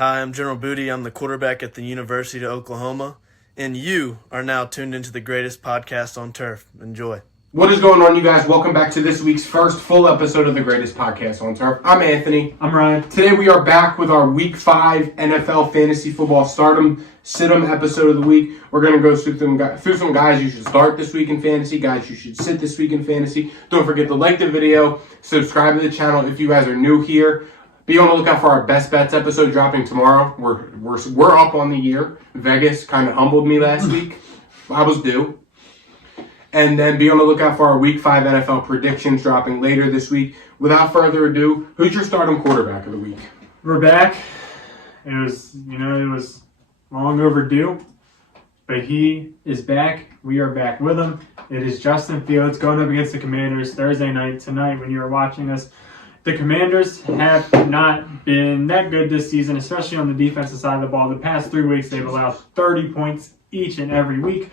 Hi, I'm General Booty. I'm the quarterback at the University of Oklahoma, and you are now tuned into the greatest podcast on turf. Enjoy. What is going on, you guys? Welcome back to this week's first full episode of the greatest podcast on turf. I'm Anthony. I'm Ryan. Today we are back with our Week 5 NFL Fantasy Football Stardom, Sit-em episode of the week. We're going to go through some guys you should start this week in fantasy, guys you should sit this week in fantasy. Don't forget to like the video, subscribe to the channel if you guys are new here. Be on the lookout for our best bets episode dropping tomorrow. We're up on the year. Vegas kind of humbled me last week. I was due. And then be on the lookout for our Week 5 NFL predictions dropping later this week. Without further ado, who's your starting quarterback of the week? We're back. It was long overdue, but he is back. We are back with him. It is Justin Fields going up against the Commanders Thursday night tonight when you are watching us. The Commanders have not been that good this season, especially on the defensive side of the ball. The past 3 weeks, they've allowed 30 points each and every week.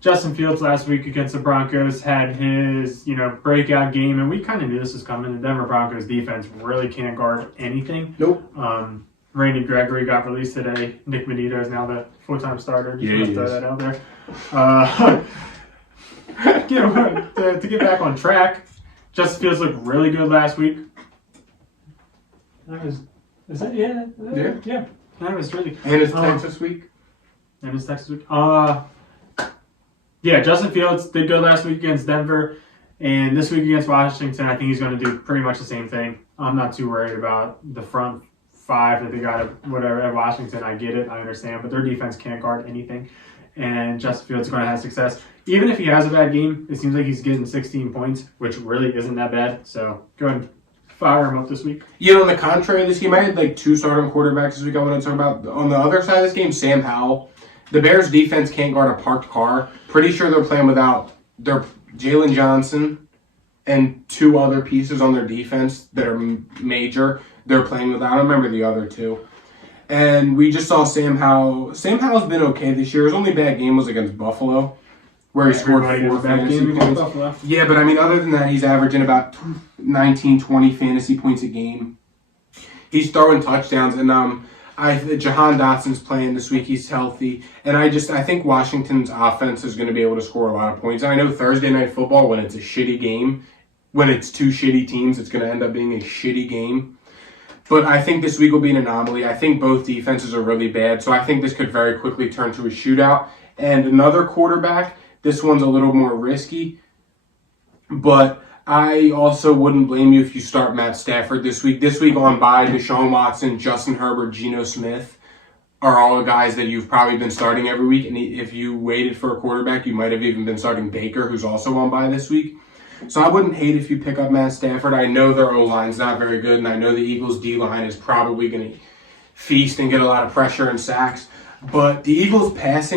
Justin Fields last week against the Broncos had his, breakout game, and we kind of knew this was coming. The Denver Broncos defense really can't guard anything. Nope. Randy Gregory got released today. Nick Medito is now the full-time starter. Just want to throw that out there. To get back on track, Justin Fields looked really good last week. That was really. And his Texas week. Justin Fields did good last week against Denver, and this week against Washington, I think he's going to do pretty much the same thing. I'm not too worried about the front five that they got at Washington. I get it, I understand, but their defense can't guard anything, and Justin Fields is going to have success. Even if he has a bad game, it seems like he's getting 16 points, which really isn't that bad. So go ahead and fire him up this week. On the contrary of this game, I had two starting quarterbacks this week I want to talk about. On the other side of this game, Sam Howell. The Bears defense can't guard a parked car. Pretty sure they're playing without their Jalen Johnson and two other pieces on their defense that are major. They're playing without. I don't remember the other two. And we just saw Sam Howell. Sam Howell's been okay this year. His only bad game was against Buffalo, where he scored 4 fantasy points. Yeah, but other than that, he's averaging about 19, 20 fantasy points a game. He's throwing touchdowns, and Jahan Dotson's playing this week. He's healthy, and I think Washington's offense is going to be able to score a lot of points. I know Thursday Night Football, when it's a shitty game, when it's two shitty teams, it's going to end up being a shitty game. But I think this week will be an anomaly. I think both defenses are really bad, so I think this could very quickly turn to a shootout. And another quarterback, this one's a little more risky, but I also wouldn't blame you if you start Matt Stafford this week. This week on bye, Deshaun Watson, Justin Herbert, Geno Smith are all guys that you've probably been starting every week. And if you waited for a quarterback, you might have even been starting Baker, who's also on bye this week. So I wouldn't hate if you pick up Matt Stafford. I know their O-line's not very good, and I know the Eagles' D-line is probably going to feast and get a lot of pressure and sacks. But the Eagles' pass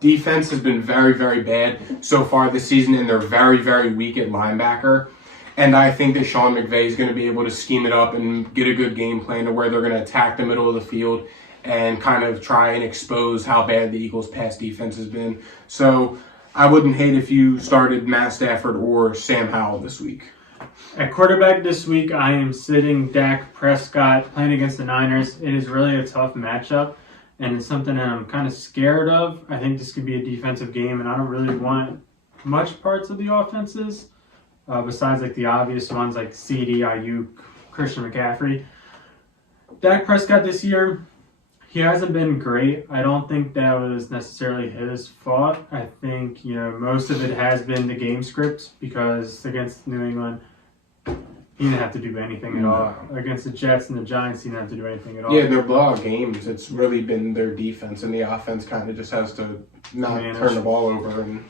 defense has been very, very bad so far this season, and they're very, very weak at linebacker. And I think that Sean McVay is going to be able to scheme it up and get a good game plan to where they're going to attack the middle of the field and kind of try and expose how bad the Eagles' pass defense has been. So I wouldn't hate if you started Matt Stafford or Sam Howell this week. At quarterback this week, I am sitting Dak Prescott playing against the Niners. It is really a tough matchup, and it's something that I'm kind of scared of. I think this could be a defensive game, and I don't really want much parts of the offenses besides the obvious ones like CD, Ayuk, Christian McCaffrey. Dak Prescott this year, he hasn't been great. I don't think that was necessarily his fault. I think, most of it has been the game script, because against New England, he didn't have to do anything at all. Against the Jets and the Giants, he didn't have to do anything at all. Yeah, their blowout games, it's really been their defense, and the offense kind of just has to not turn the ball over. And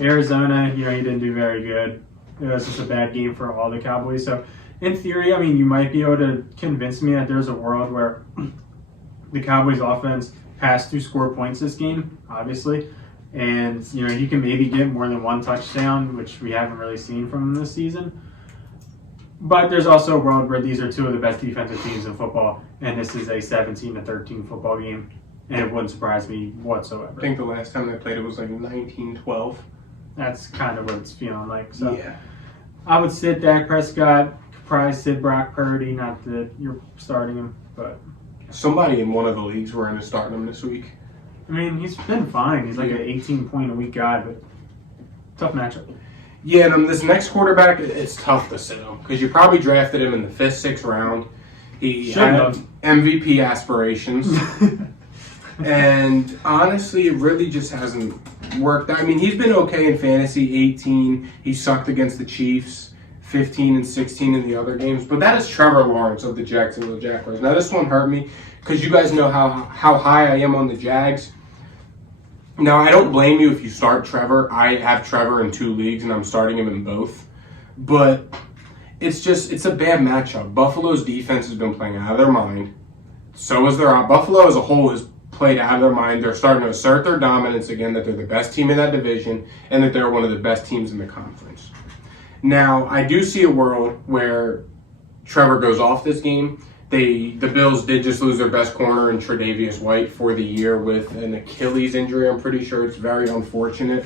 Arizona, he didn't do very good. It was just a bad game for all the Cowboys. So, in theory, you might be able to convince me that there's a world where the Cowboys offense has to score points this game, obviously. And, he can maybe get more than one touchdown, which we haven't really seen from him this season. But there's also a world where these are two of the best defensive teams in football, and this is a 17-13 football game, and it wouldn't surprise me whatsoever. I think the last time they played it was 19-12. That's kind of what it's feeling like. So yeah. I would sit Dak Prescott. probably sit Brock Purdy. Not that you're starting him, but Somebody in one of the leagues we're into starting him this week. I mean, he's been fine. He's like an 18-point-a-week guy, but tough matchup. Yeah, and this next quarterback, it's tough to sit him because you probably drafted him in the 5th, 6th round. He Shouldn't had have. MVP aspirations. And honestly, it really just hasn't worked. I mean, he's been okay in fantasy, 18. He sucked against the Chiefs, 15 and 16 in the other games. But that is Trevor Lawrence of the Jacksonville Jaguars. Now, this one hurt me because you guys know how high I am on the Jags. Now, I don't blame you if you start Trevor. I have Trevor in 2 leagues, and I'm starting him in both. But it's a bad matchup. Buffalo's defense has been playing out of their mind. So is their Buffalo as a whole has played out of their mind. They're starting to assert their dominance again, that they're the best team in that division, and that they're one of the best teams in the conference. Now, I do see a world where Trevor goes off this game. The Bills did just lose their best corner in Tre'Davious White for the year with an Achilles injury. I'm pretty sure it's very unfortunate.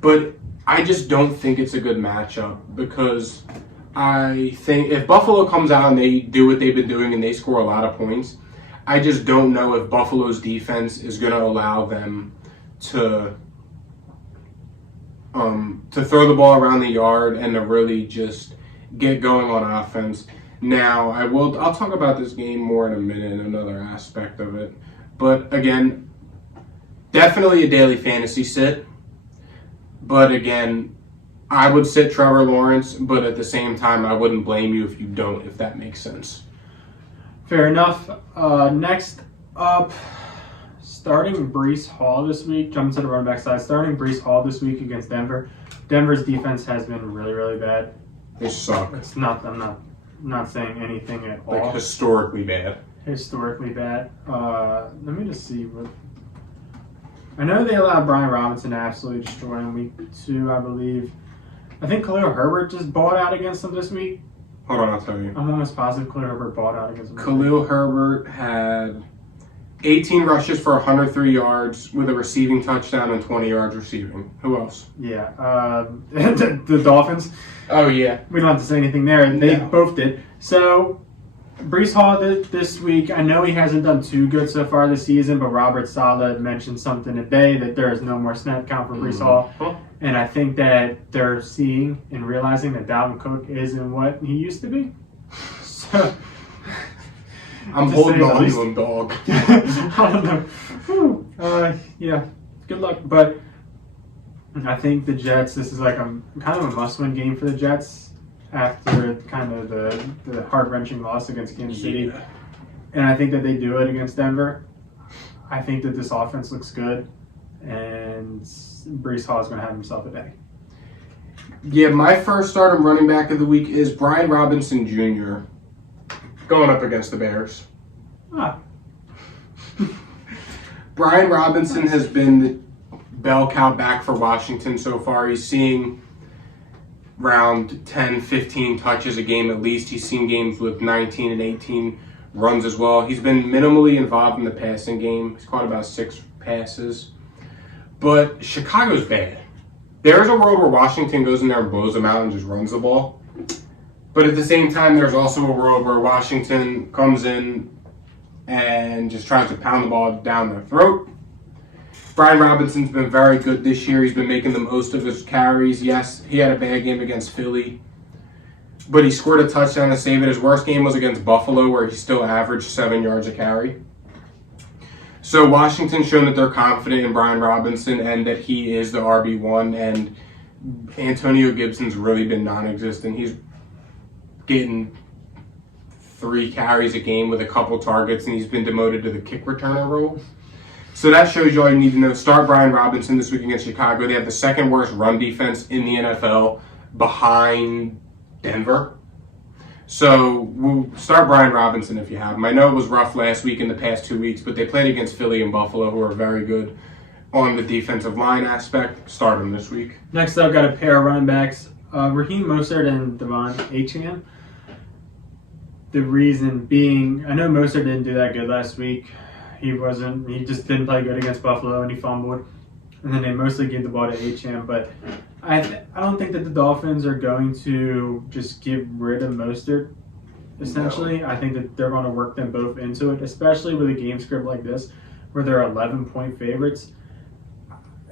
But I just don't think it's a good matchup because I think if Buffalo comes out and they do what they've been doing and they score a lot of points, I just don't know if Buffalo's defense is going to allow them to throw the ball around the yard and to really just get going on offense. Now, I'll talk about this game more in a minute, another aspect of it. But again, definitely a daily fantasy sit. But again, I would sit Trevor Lawrence, but at the same time, I wouldn't blame you if you don't, if that makes sense. Fair enough. Next up, starting Breece Hall this week. Jumping to the running back side. Starting Breece Hall this week against Denver. Denver's defense has been really, really bad. They suck. I'm not saying anything at all. Like historically bad. Historically bad. Let me just see what. I know they allowed Brian Robinson to absolutely destroy him week 2, I believe. I think Khalil Herbert just bought out against them this week. Hold on, I'll tell you. I'm almost positive Khalil Herbert bought out against them. Khalil Herbert had 18 rushes for 103 yards with a receiving touchdown and 20 yards receiving. Who else? Yeah. The Dolphins. Oh, yeah. We don't have to say anything there. And they No. both did. So, Breece Hall this week, I know he hasn't done too good so far this season, but Robert Saleh mentioned something today that there is no more snap count for Breece Hall. And I think that they're seeing and realizing that Dalvin Cook isn't what he used to be. So, I'm to holding say the on least. to him, dog. I don't know. Whew. Yeah, good luck. But I think the Jets, this is like kind of a must-win game for the Jets after kind of the heart-wrenching loss against Kansas City. Yeah. And I think that they do it against Denver. I think that this offense looks good, and Breece Hall is going to have himself a day. Yeah, my first start running back of the week is Brian Robinson Jr. going up against the Bears. Brian Robinson has been the bell cow back for Washington so far. He's seeing around 10, 15 touches a game at least. He's seen games with 19 and 18 runs as well. He's been minimally involved in the passing game. He's caught about 6 passes. But Chicago's bad. There's a world where Washington goes in there and blows them out and just runs the ball. But at the same time, there's also a world where Washington comes in and just tries to pound the ball down their throat. Brian Robinson's been very good this year. He's been making the most of his carries. Yes, he had a bad game against Philly, but he scored a touchdown to save it. His worst game was against Buffalo, where he still averaged 7 yards a carry. So Washington's shown that they're confident in Brian Robinson and that he is the RB1, and Antonio Gibson's really been non-existent. He's getting 3 carries a game with a couple targets, and he's been demoted to the kick returner role. So that shows you all you need to know. Start Brian Robinson this week against Chicago. They have the 2nd worst run defense in the NFL behind Denver. So we'll start Brian Robinson if you have him. I know it was rough last week in the past 2 weeks, but they played against Philly and Buffalo, who are very good on the defensive line aspect. Start him this week. Next up, got a pair of running backs, Raheem Mostert and Devon Achane. The reason being, I know Mostert didn't do that good last week. He just didn't play good against Buffalo, and he fumbled. and then they mostly give the ball to Achane. But I don't think that the Dolphins are going to just get rid of Mostert. Essentially, I think that they're going to work them both into it, especially with a game script like this, where they're 11-point favorites.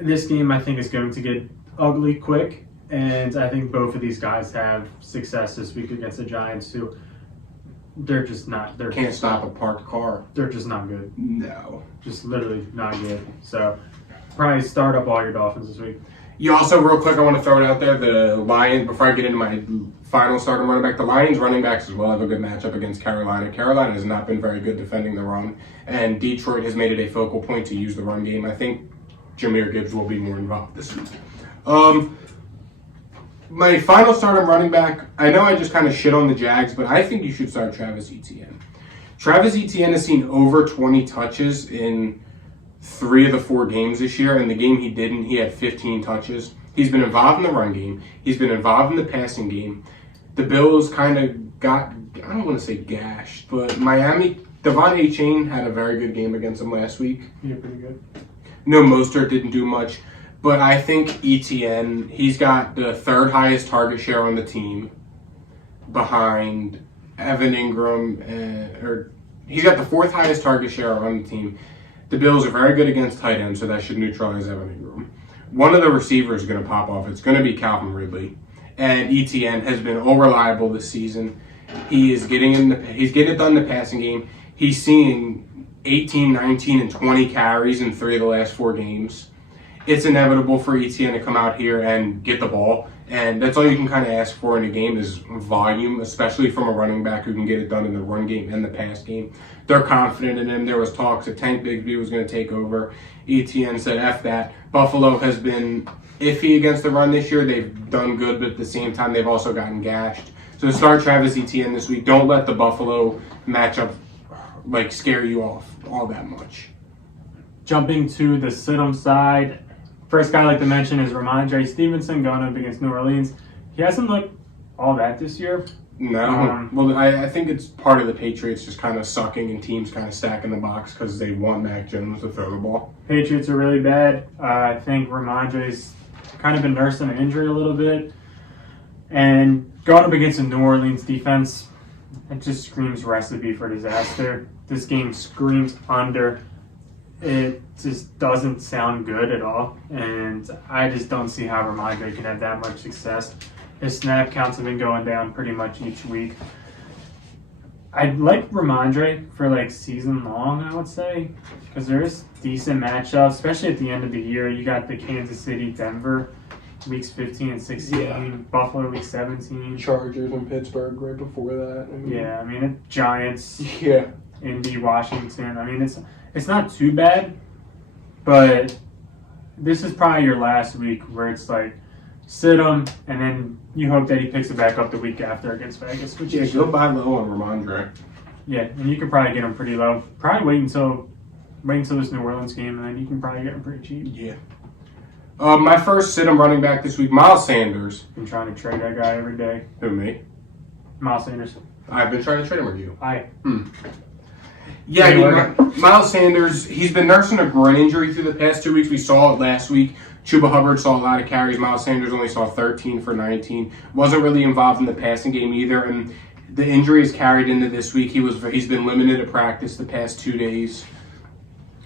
This game, I think, is going to get ugly quick, and I think both of these guys have success this week against the Giants, who they're just not. They Can't stop a parked car. They're just not good. No. Just literally not good. So probably start up all your Dolphins this week. You also, real quick, I want to throw it out there. The Lions, before I get into my final starting running back, the Lions running backs as well have a good matchup against Carolina. Carolina has not been very good defending the run, and Detroit has made it a focal point to use the run game. I think Jahmyr Gibbs will be more involved this week. My final starting running back, I know I just kind of shit on the Jags, but I think you should start Travis Etienne. Travis Etienne has seen over 20 touches in 3 of the 4 games this year, and the game he didn't, he had 15 touches. He's been involved in the run game. He's been involved in the passing game. The Bills kind of got, I don't want to say gashed, but Miami, Devon Achane had a very good game against them last week. Yeah, pretty good. No, Mostert didn't do much, but I think Etienne, he's got the 3rd highest target share on the team behind Evan Ingram, or he's got the 4th highest target share on the team. The Bills are very good against tight ends, so that should neutralize Evan Ingram. One of the receivers is going to pop off. It's going to be Calvin Ridley. And Etienne has been unreliable this season. He's getting it done in the passing game. He's seeing 18, 19, and 20 carries in 3 of the last 4 games. It's inevitable for Etienne to come out here and get the ball. And that's all you can kind of ask for in a game is volume, especially from a running back who can get it done in the run game and the pass game. They're confident in him. There was talks that Tank Bigsby was going to take over. Etienne said, F that. Buffalo has been iffy against the run this year. They've done good, but at the same time, they've also gotten gashed. So start Travis Etienne this week. Don't let the Buffalo matchup scare you off all that much. Jumping to the sit-em side, first guy I'd like to mention is Ramondre Stevenson going up against New Orleans. He hasn't looked all that this year. No. Well, I think it's part of the Patriots just kind of sucking and teams kind of stacking the box because they want Mac Jones to throw the ball. Patriots are really bad. I think Ramondre's kind of been nursing an injury a little bit. And going up against a New Orleans defense, it just screams recipe for disaster. This game screams under. It just doesn't sound good at all. And I just don't see how Ramondre can have that much success. His snap counts have been going down pretty much each week. I'd like Ramondre for season long, I would say, because there's decent matchups, especially at the end of the year. You got the Kansas City, Denver, weeks 15 and 16, yeah. Buffalo, week 17. Chargers and Pittsburgh right before that. Giants, yeah. Indy, Washington. It's not too bad, but this is probably your last week where it's sit him, and then you hope that he picks it back up the week after against Vegas. Go buy low on Ramondre. Yeah, and you can probably get him pretty low. Probably wait until this New Orleans game, and then you can probably get him pretty cheap. Yeah. My first sit-em running back this week, Miles Sanders. Been trying to trade that guy every day. Who, me? Miles Sanders. I've been trying to trade him with you. Yeah, anyway. Miles Sanders, he's been nursing a groin injury through the past 2 weeks. We saw it last week. Chuba Hubbard saw a lot of carries. Miles Sanders only saw 13 for 19. Wasn't really involved in the passing game either. And the injury is carried into this week. He's been limited at practice the past 2 days.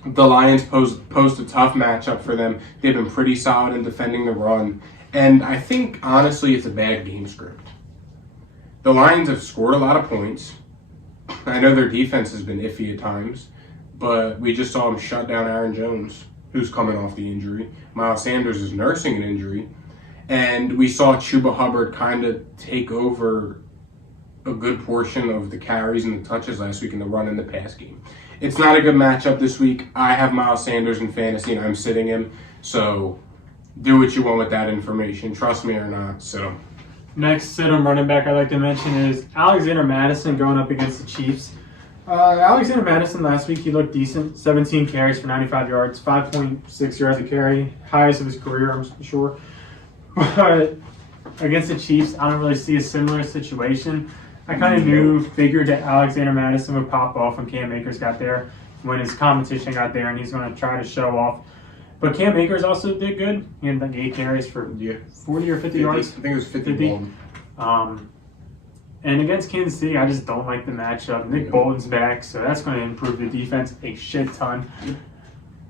The Lions posed a tough matchup for them. They've been pretty solid in defending the run. And I think, honestly, it's a bad game script. The Lions have scored a lot of points. I know their defense has been iffy at times, but we just saw them shut down Aaron Jones, who's coming off the injury. Miles Sanders is nursing an injury. And we saw Chuba Hubbard kind of take over a good portion of the carries and the touches last week in the run and the pass game. It's not a good matchup this week. I have Miles Sanders in fantasy, and I'm sitting him. So do what you want with that information. Trust me or not, sit him. Next sit-em running back I'd like to mention is Alexander Madison going up against the Chiefs. Alexander Madison last week, he looked decent. 17 carries for 95 yards, 5.6 yards a carry. Highest of his career, I'm sure. But against the Chiefs, I don't really see a similar situation. I kind of figured that Alexander Madison would pop off when Cam Akers got there, when his competition got there, and he's going to try to show off But Cam Akers also did good. He had like 8 carries for 40 or 50 yards. I think it was 51. And against Kansas City, I just don't like the matchup. Nick Bolton's back, so that's going to improve the defense a shit ton.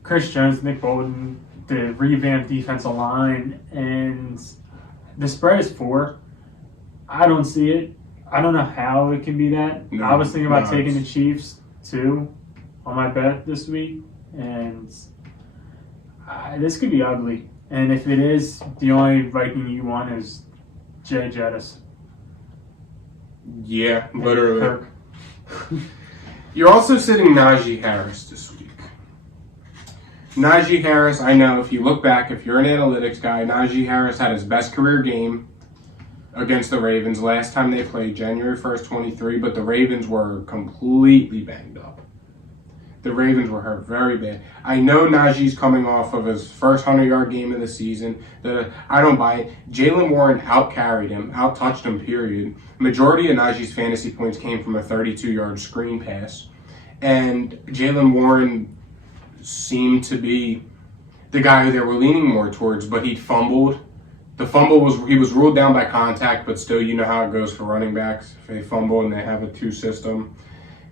Chris Jones, Nick Bolton, the revamped defensive line, and the spread is 4. I don't see it. I don't know how it can be that. No, I was thinking about taking the Chiefs, too, on my bet this week, and this could be ugly. And if it is, the only Viking you want is Jay Jettis. Yeah, literally. You're also sitting Najee Harris this week. Najee Harris, I know if you look back, if you're an analytics guy, Najee Harris had his best career game against the Ravens last time they played, January 1st, 23, but the Ravens were completely banged up. The Ravens were hurt very bad. I know Najee's coming off of his first 100-yard game of the season. I don't buy it. Jalen Warren out-carried him, out-touched him, period. Majority of Najee's fantasy points came from a 32-yard screen pass. And Jalen Warren seemed to be the guy who they were leaning more towards, but he fumbled. The fumble he was ruled down by contact, but still, you know how it goes for running backs. If they fumble and they have a 2 system,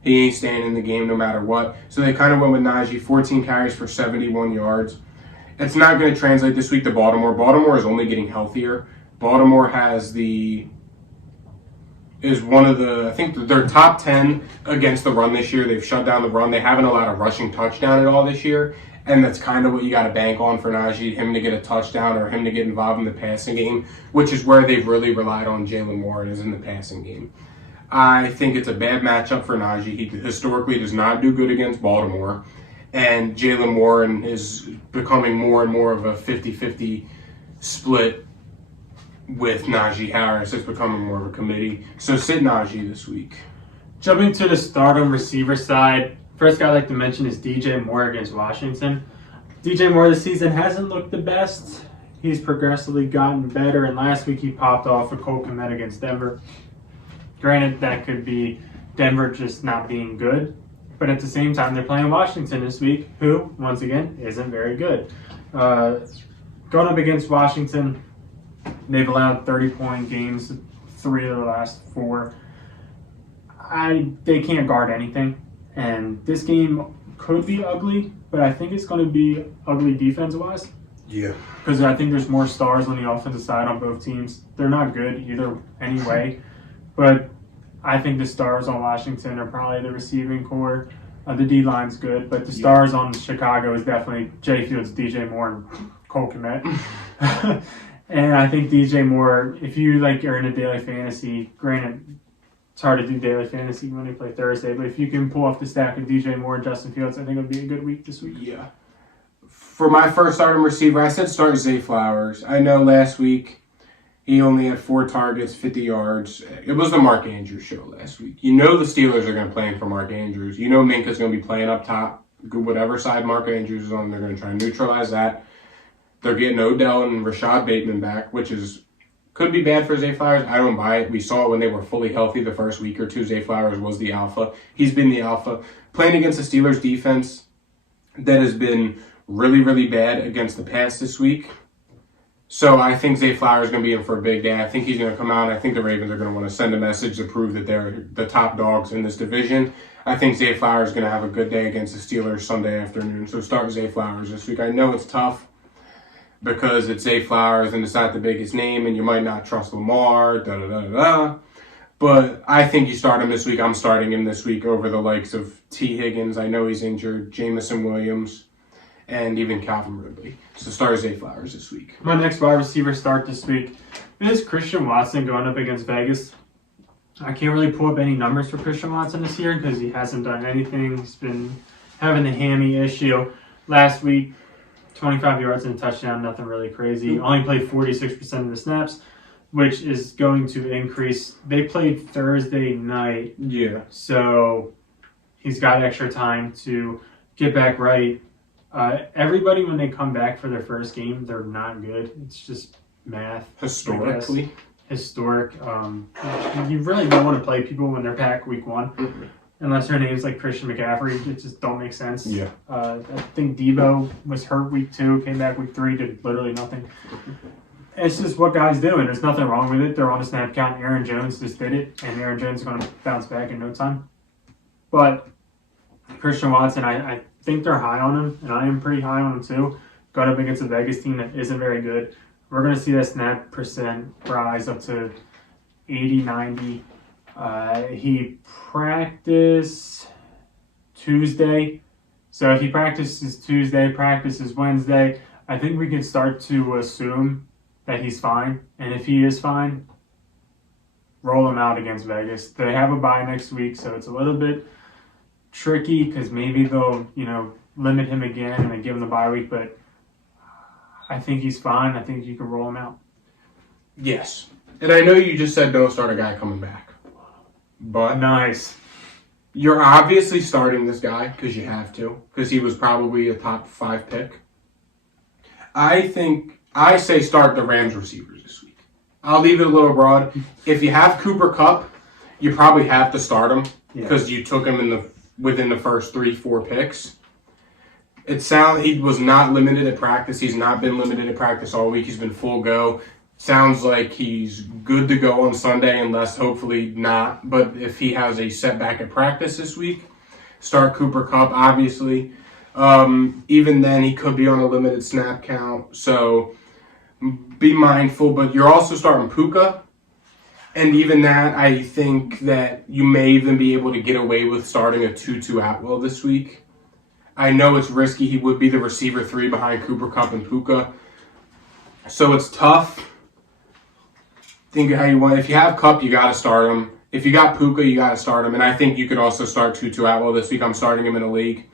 he ain't staying in the game no matter what. So they kind of went with Najee, 14 carries for 71 yards. It's not going to translate this week to Baltimore. Baltimore is only getting healthier. Baltimore is one of I think they're top 10 against the run this year. They've shut down the run. They haven't allowed a rushing touchdown at all this year. And that's kind of what you got to bank on for Najee, him to get a touchdown or him to get involved in the passing game, which is where they've really relied on Jalen Warren, is in the passing game. I think it's a bad matchup for Najee. He historically does not do good against Baltimore. And Jalen Warren is becoming more and more of a 50-50 split with Najee Harris. It's becoming more of a committee. So sit Najee this week. Jumping to the stardom receiver side, first guy I'd like to mention is DJ Moore against Washington. DJ Moore this season hasn't looked the best. He's progressively gotten better, and last week he popped off a Cole Kmet against Denver. Granted, that could be Denver just not being good, but at the same time, they're playing Washington this week, who, once again, isn't very good. Going up against Washington, they've allowed 30-point games 3 of the last 4. They can't guard anything, and this game could be ugly, but I think it's going to be ugly defense-wise. Yeah. Because I think there's more stars on the offensive side on both teams. They're not good either anyway. But I think the stars on Washington are probably the receiving core. The D-line's good, but the stars on Chicago is definitely Jay Fields, DJ Moore, and Cole Kmet. And I think DJ Moore, if you are in a daily fantasy, granted, it's hard to do daily fantasy when they play Thursday, but if you can pull off the stack of DJ Moore and Justin Fields, I think it would be a good week this week. Yeah. For my first starting receiver, I said start Zay Flowers. I know last week he only had 4 targets, 50 yards. It was the Mark Andrews show last week. You know the Steelers are going to play him for Mark Andrews. You know Minka's going to be playing up top. Whatever side Mark Andrews is on, they're going to try and neutralize that. They're getting Odell and Rashad Bateman back, which could be bad for Zay Flowers. I don't buy it. We saw it when they were fully healthy the first week or two. Zay Flowers was the alpha. He's been the alpha. Playing against the Steelers defense that has been really, really bad against the pass this week. So I think Zay Flowers is going to be in for a big day. I think he's going to come out, and I think the Ravens are going to want to send a message to prove that they're the top dogs in this division. I think Zay Flowers is going to have a good day against the Steelers Sunday afternoon. So start Zay Flowers this week. I know it's tough because it's Zay Flowers and it's not the biggest name, and you might not trust Lamar, But I think you start him this week. I'm starting him this week over the likes of T. Higgins. I know he's injured. Jamison Williams. And even Calvin Ridley. So start Zay Flowers this week. My next wide receiver start this week is Christian Watson going up against Vegas. I can't really pull up any numbers for Christian Watson this year because he hasn't done anything. He's been having the hammy issue. Last week, 25 yards and a touchdown, nothing really crazy. Only played 46% of the snaps, which is going to increase. They played Thursday night. Yeah. So he's got extra time to get back right. Everybody, when they come back for their first game, they're not good. It's just math. Historically. Historic. You really don't want to play people when they're back week 1. unless her name's like Christian McCaffrey. It just don't make sense. Yeah. I think Debo was hurt week 2, came back week 3, did literally nothing. It's just what guys do, and there's nothing wrong with it. They're on a snap count. Aaron Jones just did it, and Aaron Jones is going to bounce back in no time. But Christian Watson, I think they're high on him, and I am pretty high on him too. Got up against a Vegas team that isn't very good. We're going to see that snap percent rise up to 80, 90. He practiced Tuesday. So if he practices Tuesday, practices Wednesday, I think we can start to assume that he's fine. And if he is fine, roll him out against Vegas. They have a bye next week, so it's a little bit tricky because maybe they'll, limit him again and then give him the bye week. But I think he's fine. I think you can roll him out. Yes. And I know you just said don't start a guy coming back. But Nice. you're obviously starting this guy because you have to, because he was probably a top 5 pick. I say start the Rams receivers this week. I'll leave it a little broad. If you have Cooper Kupp, you probably have to start him because you took him within the first 3-4 picks. He was not limited at practice. He's not been limited at practice all week. He's been full go. Sounds like he's good to go on Sunday, unless hopefully not. But if he has a setback at practice this week, start Cooper Kupp, obviously. Even then, he could be on a limited snap count. So be mindful. But you're also starting Puka. And even that, I think that you may even be able to get away with starting a Tutu Atwell this week. I know it's risky. He would be the receiver 3 behind Cooper Kupp and Puka. So it's tough. Think how you want. If you have Kupp, you got to start him. If you got Puka, you got to start him. And I think you could also start Tutu Atwell this week. I'm starting him in a league.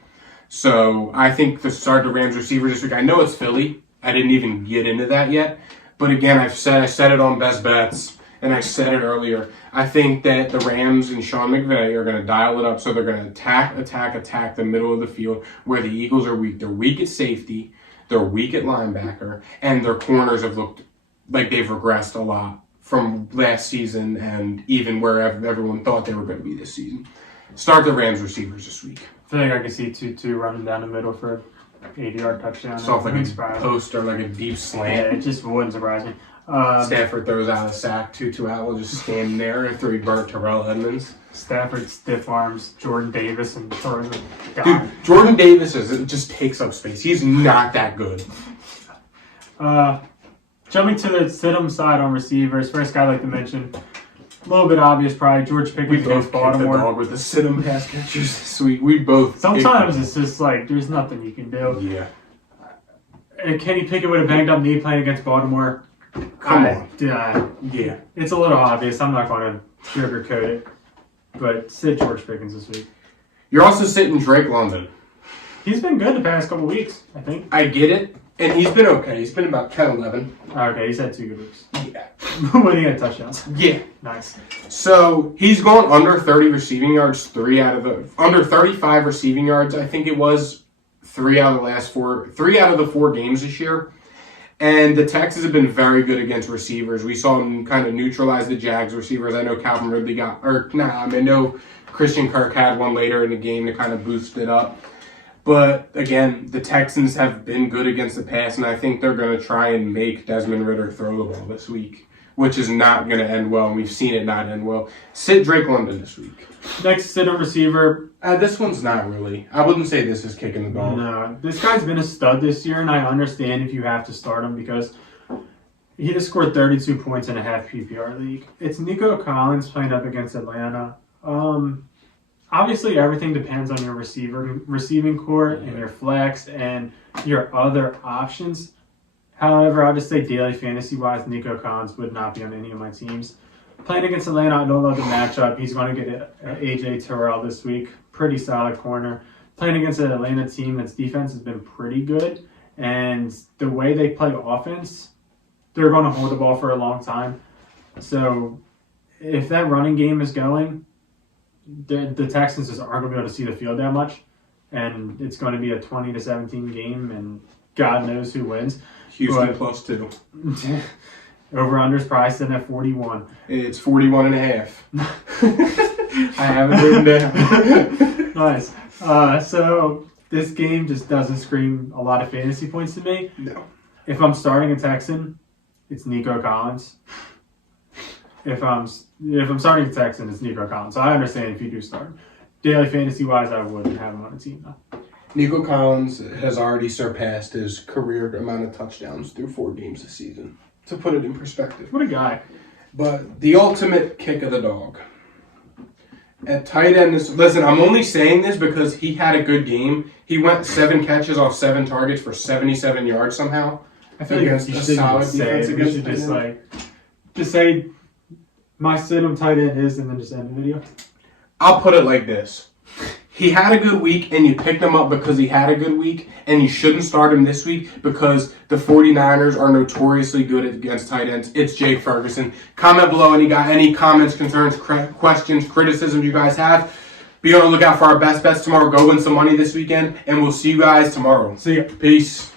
So I think to start the Rams receivers this week, I know it's Philly. I didn't even get into that yet. But again, I said it on Best Bets, and I said it earlier. I think that the Rams and Sean McVay are going to dial it up, so they're going to attack the middle of the field where the Eagles are weak. They're weak at safety. They're weak at linebacker. And their corners have looked like they've regressed a lot from last season and even where everyone thought they were going to be this season. Start the Rams receivers this week. I feel like I can see Tutu running down the middle for an 80-yard touchdown. It's off like a post or like a deep Yeah, slant. it just wouldn't surprise me. Stafford throws out a sack. Tutu Atwell just standing there after he burnt Terrell Edmonds. Stafford stiff arms Jordan Davis and throwing the Dude, Jordan Davis just takes up space. He's not that good. Jumping to the Stidham side on receivers, first guy I'd like to mention, a little bit obvious probably, George We Pickens both against kicked the Baltimore. dog with the sit-em pass catchers this week. We both. Sometimes it's just like, there's nothing you can do. Yeah. And Kenny Pickett with a banged up knee playing against Baltimore. Come on. Yeah. It's a little obvious. I'm not going to sugarcoat it. But sit George Pickens this week. You're also sitting Drake London. He's been good the past couple weeks, I think. I get it. And he's been okay. He's been about 10, 11. Okay, he's had 2 good weeks. Yeah. When he had touchdowns. Yeah. Nice. So he's gone under 30 receiving yards, under 35 receiving yards. I think it was 3 out of the 4 games this year. And the Texans have been very good against receivers. We saw them kind of neutralize the Jags receivers. I know Calvin Ridley I know Christian Kirk had one later in the game to kind of boost it up. But again, the Texans have been good against the pass, and I think they're going to try and make Desmond Ridder throw the ball this week, which is not going to end well, and we've seen it not end well. Sit Drake London this week. Next sit-on receiver. This one's not really. I wouldn't say this is kicking the dog. No, this guy's been a stud this year, and I understand if you have to start him because he just scored 32 points in a half PPR league. It's Nico Collins playing up against Atlanta. Obviously, everything depends on your receiving core and your flex and your other options. However, I'll just say daily fantasy-wise, Nico Collins would not be on any of my teams. Playing against Atlanta, I don't love the matchup. He's going to get A.J. Terrell this week. Pretty solid corner. Playing against an Atlanta team that's defense has been pretty good. And the way they play offense, they're going to hold the ball for a long time. So if that running game is going, the Texans just aren't going to be able to see the field that much. And it's going to be a 20-17 game, and God knows who wins. Houston +2. Over-under is probably sitting at 41. It's 41.5. I have it written down. Nice. So this game just doesn't scream a lot of fantasy points to me. No. If I'm starting a Texan, it's Nico Collins. If I'm starting a Texan, it's Nico Collins. So I understand if you do start. Daily fantasy wise, I wouldn't have him on a team though. Nico Collins has already surpassed his career amount of touchdowns through 4 games this season. To put it in perspective. What a guy. But the ultimate kick of the dog. At tight end, listen, I'm only saying this because he had a good game. He went 7 catches off 7 targets for 77 yards somehow. I feel like you shouldn't say it. We should just say my sit-em tight end is, and then just end the video. I'll put it like this. He had a good week, and you picked him up because he had a good week, and you shouldn't start him this week because the 49ers are notoriously good against tight ends. It's Jake Ferguson. Comment below any comments, concerns, questions, criticisms you guys have. Be on the lookout for our best bets tomorrow. Go win some money this weekend, and we'll see you guys tomorrow. See ya. Peace.